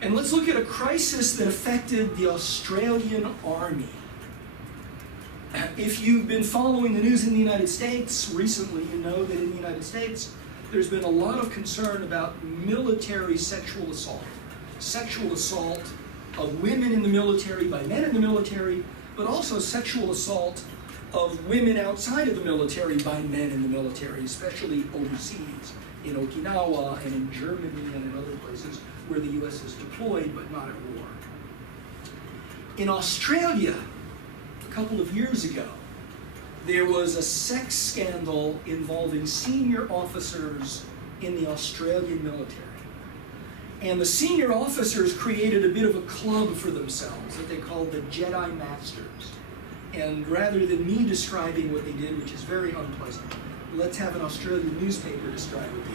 And let's look at a crisis that affected the Australian Army. If you've been following the news in the United States recently, you know that in the United States, there's been a lot of concern about military sexual assault. Sexual assault of women in the military by men in the military, but also sexual assault of women outside of the military by men in the military, especially overseas, in Okinawa and in Germany and in other places where the US is deployed but not at war. In Australia, a couple of years ago, there was a sex scandal involving senior officers in the Australian military. And the senior officers created a bit of a club for themselves that they called the Jedi Masters. And rather than me describing what they did, which is very unpleasant, let's have an Australian newspaper describe what they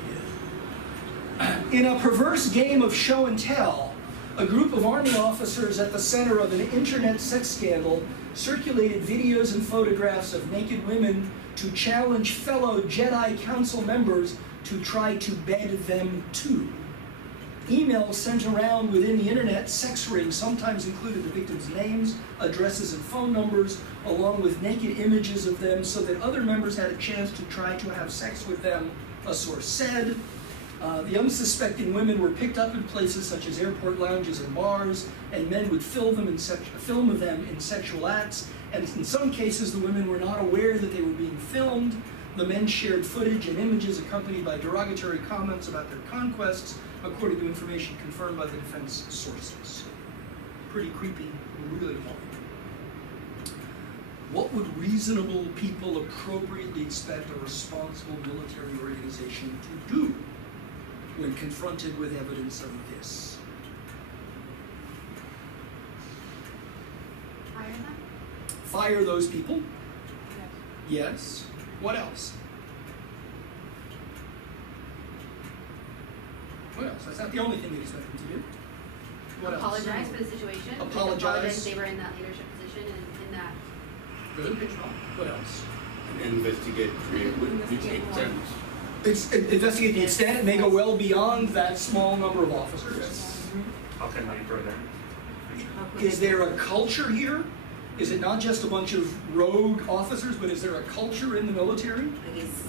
did. In a perverse game of show and tell, a group of Army officers at the center of an internet sex scandal circulated videos and photographs of naked women to challenge fellow Jedi Council members to try to bed them too. Emails sent around within the internet sex rings sometimes included the victims' names, addresses, and phone numbers, along with naked images of them so that other members had a chance to try to have sex with them, a source said. The unsuspecting women were picked up in places such as airport lounges and bars, and men would film them in sexual acts, and in some cases the women were not aware that they were being filmed. The men shared footage and images accompanied by derogatory comments about their conquests, according to information confirmed by the defense sources. Pretty creepy, really horrible. What would reasonable people appropriately expect a responsible military organization to do when confronted with evidence of this? Fire them? Fire those people? Yes. What else? What else? That's not the only thing we expect them to do. What Apologize else? for the situation. Apologize. They were in that leadership position and in that Good. in control. What else? And investigate the intent. It's investigate the extent. It may go well beyond that small number of officers. Yes. How can I prevent? Is there a culture here? Is it not just a bunch of rogue officers, but is there a culture in the military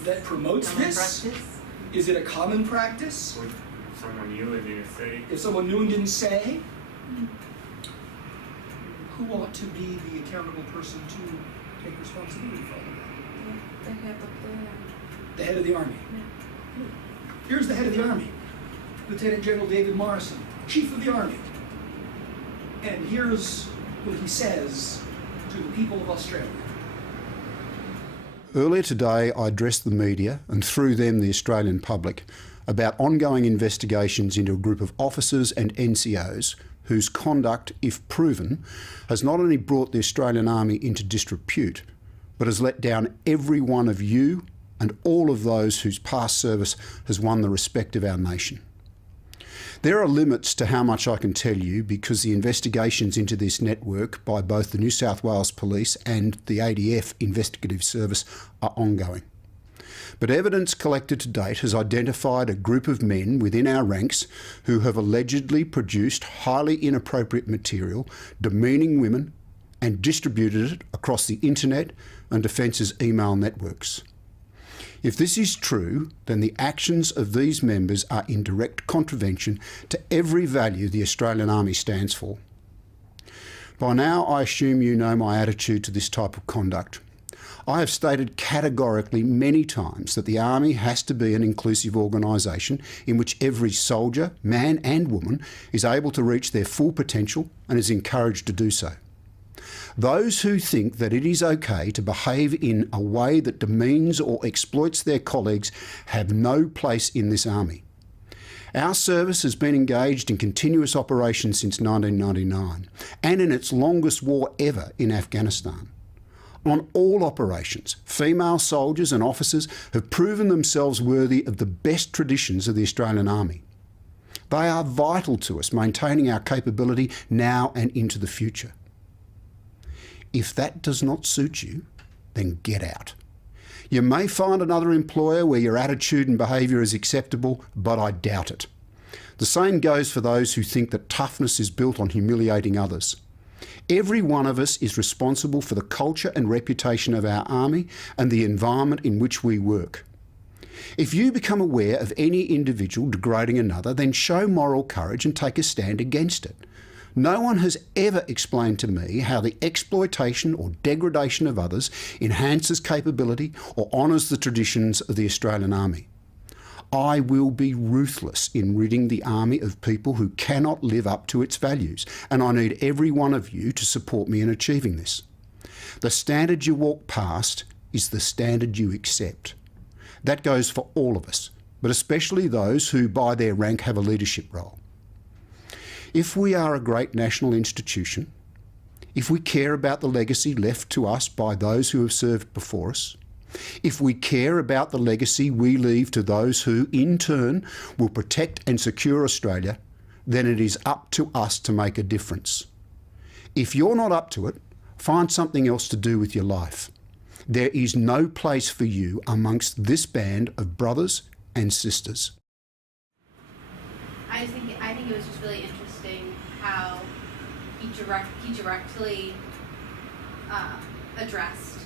that promotes this? Is it a common practice? Or someone knew and didn't say? If someone knew and didn't say, who ought to be the accountable person to take responsibility for all of that? The head of the Army. Here's the head of the Army, Lieutenant General David Morrison, Chief of the Army. And here's what he says to the people of Australia. Earlier today, I addressed the media, and through them the Australian public, about ongoing investigations into a group of officers and NCOs whose conduct, if proven, has not only brought the Australian Army into disrepute, but has let down every one of you and all of those whose past service has won the respect of our nation. There are limits to how much I can tell you because the investigations into this network by both the New South Wales Police and the ADF Investigative Service are ongoing. But evidence collected to date has identified a group of men within our ranks who have allegedly produced highly inappropriate material, demeaning women, and distributed it across the internet and Defence's email networks. If this is true, then the actions of these members are in direct contravention to every value the Australian Army stands for. By now, I assume you know my attitude to this type of conduct. I have stated categorically many times that the Army has to be an inclusive organisation in which every soldier, man and woman, is able to reach their full potential and is encouraged to do so. Those who think that it is okay to behave in a way that demeans or exploits their colleagues have no place in this Army. Our service has been engaged in continuous operations since 1999 and in its longest war ever in Afghanistan. On all operations, female soldiers and officers have proven themselves worthy of the best traditions of the Australian Army. They are vital to us maintaining our capability now and into the future. If that does not suit you, then get out. You may find another employer where your attitude and behaviour is acceptable, but I doubt it. The same goes for those who think that toughness is built on humiliating others. Every one of us is responsible for the culture and reputation of our army and the environment in which we work. If you become aware of any individual degrading another, then show moral courage and take a stand against it. No one has ever explained to me how the exploitation or degradation of others enhances capability or honours the traditions of the Australian Army. I will be ruthless in ridding the Army of people who cannot live up to its values, and I need every one of you to support me in achieving this. The standard you walk past is the standard you accept. That goes for all of us, but especially those who by their rank have a leadership role. If we are a great national institution, if we care about the legacy left to us by those who have served before us, if we care about the legacy we leave to those who, in turn, will protect and secure Australia, then it is up to us to make a difference. If you're not up to it, find something else to do with your life. There is no place for you amongst this band of brothers and sisters. I think it was just really interesting how he directly addressed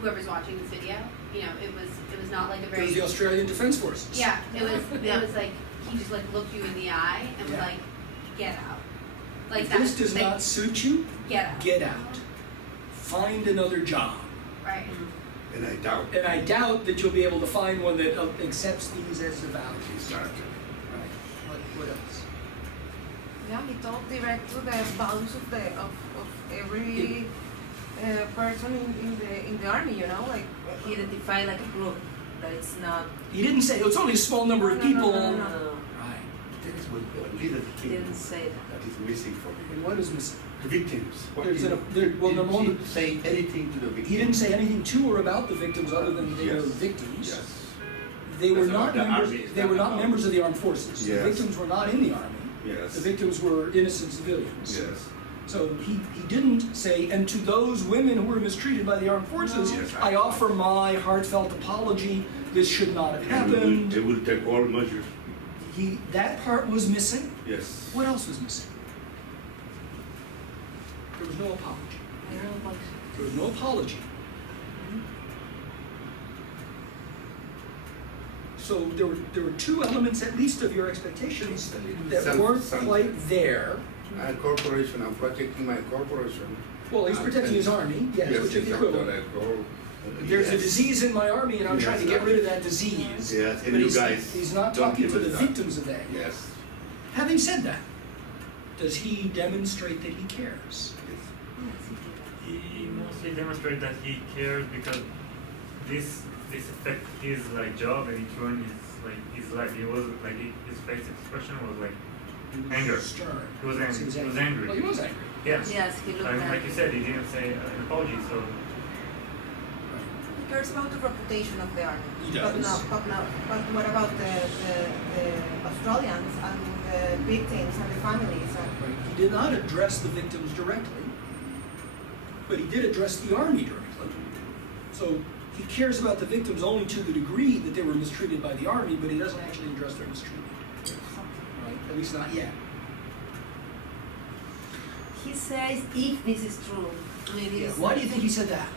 whoever's watching this video. You know, it was not like a It very was the Australian Defence Forces. yeah. It was like he just like looked you in the eye and was Yeah. like, get out. Like If that. this does like, not suit you, get out. get out. Find another job. Right. And I doubt. And I doubt that you'll be able to find one that accepts these as the values. Exactly. Right. What else? Yeah, he talked direct to the values of every person in the army. You know, like He identified like a group that it's not. He didn't say it's only a small number of No, people. no. Right. That is what a little He thing didn't say that. that is missing for And me. what is missing? The victims. What There's did- well, did number one, he say anything to the victims? he didn't say anything to or about the victims other than they Yes. were victims. Yes. They were That's not about the members. army, is They that were not about- members of the armed forces. The Yes. victims were not in the army. Yes. The victims were innocent civilians. Yes. So he didn't say, and to those women who were mistreated by the armed forces, Yes, I offer my heartfelt apology. This should not have happened. They will take all measures. That part was missing. Yes. What else was missing? There was no apology. I don't know what. There was no apology. So there were two elements at least of your expectations that weren't quite there. A corporation, I'm protecting my corporation. Well, he's protecting his army, yes, which is the equivalent. There's a disease in my army, and I'm trying to get rid of that disease. Yes, and But you guys he's not don't talking give to it the that. victims of that. Yes. Having said that, does he demonstrate that he cares? He mostly demonstrated that he cares because this affect his like job and it ruined his life. He was like his face expression was like anger. Stern. He was angry. He He was angry. Well, he was angry. Yes. Yes, he looked Like at. you said, he didn't say an apology. So he cares about the reputation of the army. He does. But what about the Australians and the victims and the families? He did not address the victims directly, but he did address the army directly. So he cares about the victims only to the degree that they were mistreated by the army, but he doesn't actually address their mistreatment. Right? At least not yet. He says if this is true, maybe. Yeah. It's Why do you think he said that?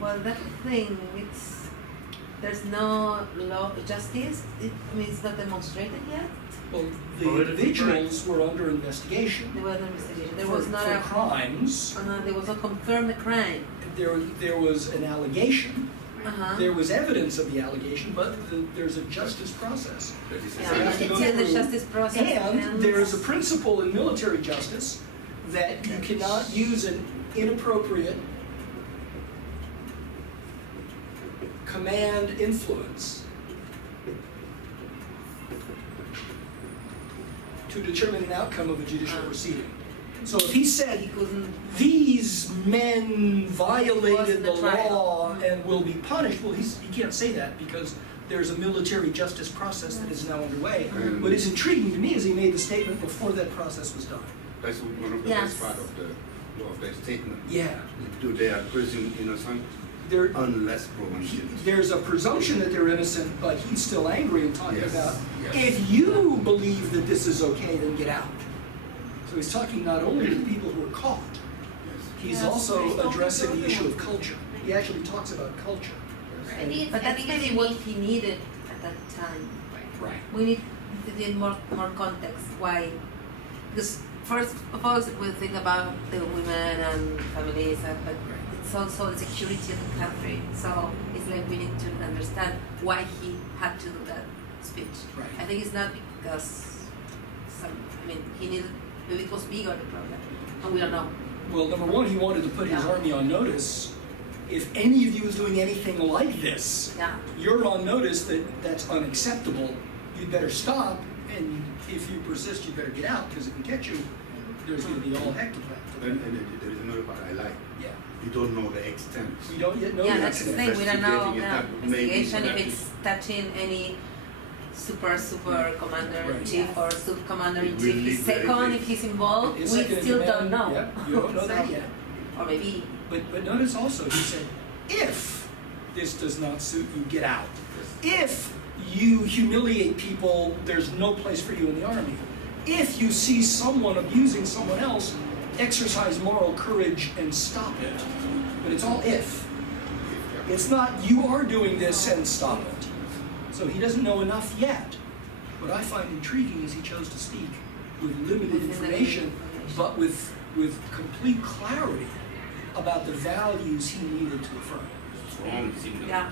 Well, that thing, there's no law, justice. It's not demonstrated yet. Well, the Political individuals were under investigation There was no investigation. There for, was not for a. crimes. There was not confirmed crime. There was an allegation. Uh-huh. There was evidence of the allegation, but there's a justice process. That is Yeah, So you have but to go it's in the through- justice process. And there is a principle in military justice that you cannot use an inappropriate command influence to determine an outcome of a judicial proceeding. So if he said, He couldn't. these men violated the It wasn't a trial. law and will be punished, well, he can't say that because there's a military justice process that is now underway. Mm. What is intriguing to me is he made the statement before that process was done. That's one of the Yes. best part of the statement. Yeah. Do they are presumed innocent? there, unless proven guilty. there's a presumption that they're innocent, but he's still angry and talking Yes, about, yes. if you believe that this is okay, then get out. So he's talking not only to the people who are caught, Yes. he's Yes, also he's talking addressing to the issue of everyone. culture. He actually talks about culture. I think it's, But I that's think maybe it's what unique. he needed at that time. Right. We need to get more context. Why? Because first of all, we think about the women and families, but it's also the security of the country. So it's like we need to understand why he had to do that speech. Right. I think it's not because he needed. Maybe it was bigger the problem, and we don't know. Well, number one, he wanted to put his Yeah. army on notice. If any of you is doing anything like this, Yeah. you're on notice that that's unacceptable. You'd better stop, and if you persist, you better get out, because if we catch you, there's going to be all heck to play. And there is another part I like. Yeah. You don't know the extent. We don't yet know Yeah, the that's the accident. thing. We don't know Investigating it, that may be investigation if what it's touching any super commander in Right. chief or sub commander in It chief. will His lead very second, big. if he's involved, His we second in still don't command, know. yeah, you don't know that So- yet. Or maybe. But notice also, he said, if this does not suit you, get out. If you humiliate people, there's no place for you in the army. If you see someone abusing someone else, exercise moral courage and stop it. But it's all if. It's not you are doing this and stop it. So he doesn't know enough yet. What I find intriguing is he chose to speak with limited information, but with complete clarity about the values he needed to affirm. Strong signal. Yeah.